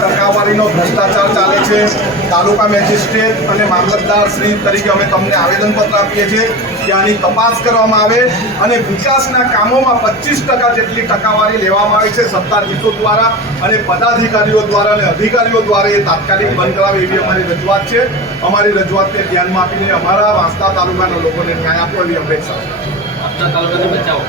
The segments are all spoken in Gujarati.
ટકાવારીનો ભ્રષ્ટાચાર ચાલે છે। તાલુકા મેજિસ્ટ્રેટ અને મામલતદાર શ્રી તરીકે અમે તમને આવેદનપત્ર આપીએ છીએ કે આની તપાસ કરવામાં આવે અને વિકાસના કામોમાં 25% જેટલી ટકાવારી લેવામાં આવી છે સત્તાધીશો દ્વારા અને પદાધિકારીઓ દ્વારા અને અધિકારીઓ દ્વારા એ તાત્કાલિક બંધ કરાવે એવી અમારી રજૂઆત છે। અમારી રજૂઆતને ધ્યાનમાં આપીને અમારા વાંસદા તાલુકાના લોકોને ન્યાય આપવો એવી અપેક્ષા છે। વાંસદા તાલુકાને બચાવો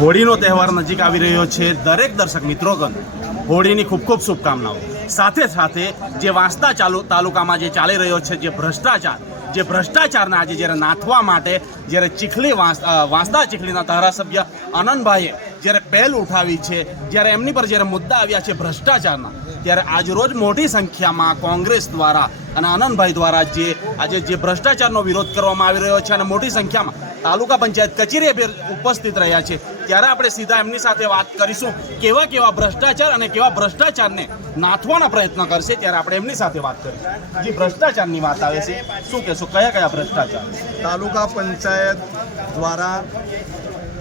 હોળીનો તહેવાર નજીક આવી રહ્યો છે। દરેક દર્શક મિત્રોગણ હોળીની ખૂબ ખૂબ શુભકામનાઓ। સાથે સાથે જે વાંસદા તાલુકામાં જે ચાલી રહ્યો છે જે ભ્રષ્ટાચારને આજે જ્યારે નાથવા માટે જ્યારે વાંસદા ચીખલીના ધારાસભ્ય આનંદભાઈએ જ્યારે પહેલ ઉઠાવી છે, જ્યારે એમની પર જ્યારે મુદ્દા આવ્યા છે ભ્રષ્ટાચારના, ત્યારે આજરોજ મોટી સંખ્યામાં કોંગ્રેસ દ્વારા અને આનંદભાઈ દ્વારા આજે જે ભ્રષ્ટાચારનો વિરોધ કરવામાં આવી રહ્યો છે અને મોટી સંખ્યામાં તાલુકા પંચાયત કચેરીએ ઉપસ્થિત રહ્યા છે। ત્યારે આપણે સીધા એમની સાથે વાત કરીશું કેવા ભ્રષ્ટાચાર અને કેવા ભ્રષ્ટાચારને નાથવાના પ્રયત્ન કરશે। ત્યારે આપણે એમની સાથે વાત કરીશું। જે ભ્રષ્ટાચારની વાત આવે છે, શું કહેશો, કયા ભ્રષ્ટાચાર? તાલુકા પંચાયત દ્વારા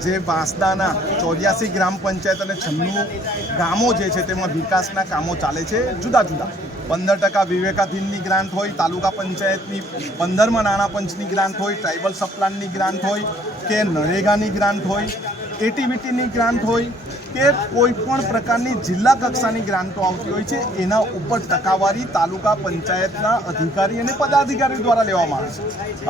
જે વાંસદાના 84 ગ્રામ પંચાયત અને 96 ગામો જે છે તેમાં વિકાસના કામો ચાલે છે જુદા જુદા। 15% વિવેકાધીનની ગ્રાન્ટ હોય, તાલુકા પંચાયતની 15માં નાણાં પંચની ગ્રાન્ટ હોય, ટ્રાઇબલ સપ્લાનની ગ્રાન્ટ હોય કે નરેગાની ગ્રાન્ટ હોય, એટીવીટીની ગ્રાન્ટ હોય કે કોઈ પણ પ્રકારની જિલ્લા કક્ષાની ગ્રાન્ટો આવતી હોય છે, એના ઉપર ટકાવારી તાલુકા પંચાયતના અધિકારી અને પદાધિકારી દ્વારા લેવામાં આવે છે।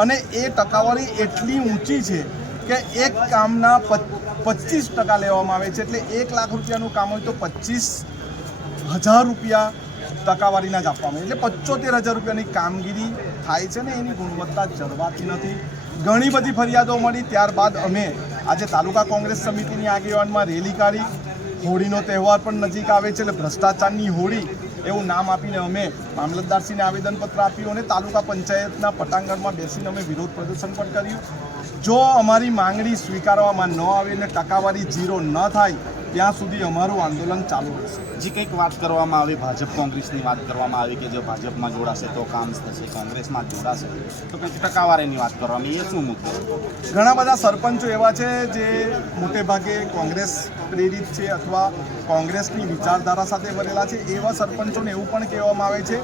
અને એ ટકાવારી એટલી ઊંચી છે કે એક કામના 25% લેવામાં આવે છે। એટલે 1 લાખ રૂપિયાનું કામ હોય તો 25,000 રૂપિયા ટકાવારીના જ આપવામાં એટલે 75,000 રૂપિયાની કામગીરી થાય છે ને એની ગુણવત્તા જળવાતી નથી. ઘણી બધી ફરિયાદો મળી. ત્યારબાદ અમે આજે તાલુકા કોંગ્રેસ સમિતિની આગેવાનમાં રેલી કાઢી. હોળીનો તહેવાર પણ નજીક આવે છે એટલે ભ્રષ્ટાચારની હોળી એવું નામ આપીને અમે મામલતદારશ્રીને આવેદનપત્ર આપ્યું અને તાલુકા પંચાયતના પટાંગણમાં બેસીને અમે વિરોધ પ્રદર્શન પણ કર્યું. જો અમારી માંગણી સ્વીકારવામાં ન આવે ને ટકાવારી 0 ન થાય ત્યાં સુધી અમારું આંદોલન ચાલુ રહેશે. જે કંઈક વાત કરવામાં આવી, ભાજપ કોંગ્રેસની વાત કરવામાં આવી કે જો ભાજપમાં જોડાશે તો કામ થશે, કોંગ્રેસમાં જોડાશે તો કંઈક ટકાવારીની વાત કરવામાં આવી. એ શું મુદ્દો? ઘણા બધા સરપંચો એવા છે જે મોટે ભાગે કોંગ્રેસ પ્રેરિત છે અથવા કોંગ્રેસની વિચારધારા સાથે ભરેલા છે. એવા સરપંચોને એવું પણ કહેવામાં આવે છે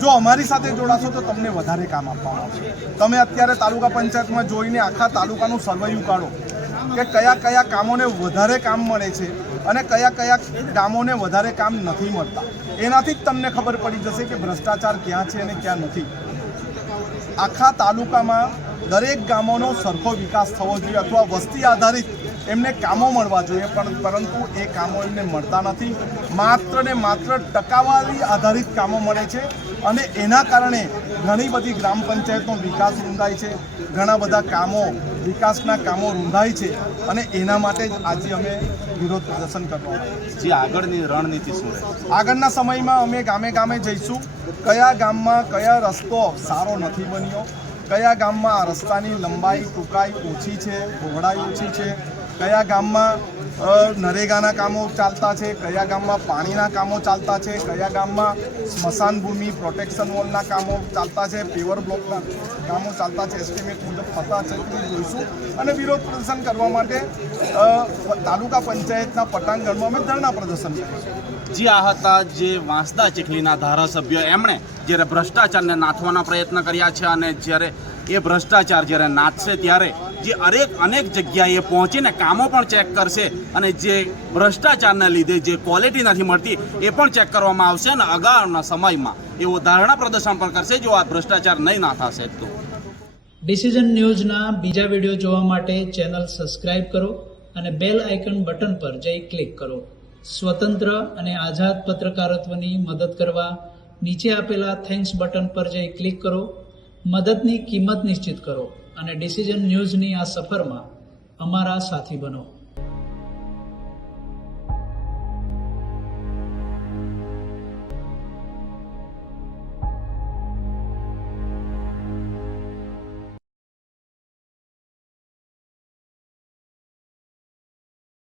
જો અમારી સાથે જોડાશો તો તમને વધારે કામ આપવામાં આવશે. તમે અત્યારે તાલુકા પંચાયતમાં જોઈને આખા તાલુકાનું સર્વેયું કાઢો કે કયા કયા કામોને વધારે કામ મળે છે અને કયા કયા ગામોને વધારે કામ નથી મળતા. એનાથી જ તમને ખબર પડી જશે કે ભ્રષ્ટાચાર ક્યાં છે અને ક્યાં નથી. આખા તાલુકામાં દરેક ગામોનો સરખો વિકાસ થવો જોઈએ અથવા વસ્તી આધારિત એમને કામો મળવા જોઈએ, પરંતુ એ કામો એમને મળતા નથી. માત્ર ને માત્ર ટકાવારી આધારિત કામો મળે છે અને એના કારણે ઘણી બધી ગ્રામ પંચાયતનો વિકાસ રૂંધાય છે, ઘણા બધા કામો વિકાસના કામો રૂંધાય છે અને એના માટે જ આજે અમે વિરોધ પ્રદર્શન કરવા. જે આગળની રણનીતિ શું રહે? આગળના સમયમાં અમે ગામે ગામે જઈશું. કયા ગામમાં કયા રસ્તો સારો નથી બન્યો, કયા ગામમાં આ રસ્તાની લંબાઈ ટૂંકાઈ ઓછી છે, પહોળાઈ ઓછી છે, કયા ગામમાં નરેગાના કામો ચાલતા છે, કયા ગામમાં પાણીના કામો ચાલતા છે, કયા ગામમાં સ્મશાન ભૂમિ પ્રોટેક્શન વોલના કામો ચાલતા છે, પેવર બ્લોકના કામો ચાલતા છે, એસ્ટિમેટ મુજબ થતા છે તે જોઈશું અને વિરોધ પ્રદર્શન કરવા માટે તાલુકા પંચાયતના પટાંગણમાં અમે ધરણા પ્રદર્શન કરીશું. જે આ હતા જે વાંસદા ચીખલીના ધારાસભ્ય, એમણે જ્યારે ભ્રષ્ટાચારને નાથવાના પ્રયત્ન કર્યા છે અને જ્યારે એ ભ્રષ્ટાચાર જ્યારે નાથશે ત્યારે જે અનેક જગ્યાએ પહોંચીને કામો પણ ચેક કરશે અને જે ભ્રષ્ટાચારના લીધે જે ક્વોલિટી નથી મળતી એ પણ ચેક કરવામાં આવશે અને અગાઉના સમયમાં એવો ધારણા પ્રદર્શન પણ કરશે જો આ ભ્રષ્ટાચાર નહીં નાથાશે તો. ડિસિઝન ન્યૂઝના બીજા વિડીયો જોવા માટે ચેનલ સબસ્ક્રાઇબ કરો અને બેલ આઇકન બટન પર જઈ ક્લિક કરો. સ્વતંત્ર અને આઝાદ પત્રકારત્વની મદદ કરવા નીચે આપેલા થેન્ક્સ બટન પર જઈ ક્લિક કરો. મદદની કિંમત નિશ્ચિત કરો અને ડિસિઝન ન્યૂઝની આ સફરમાં અમારા સાથી બનો.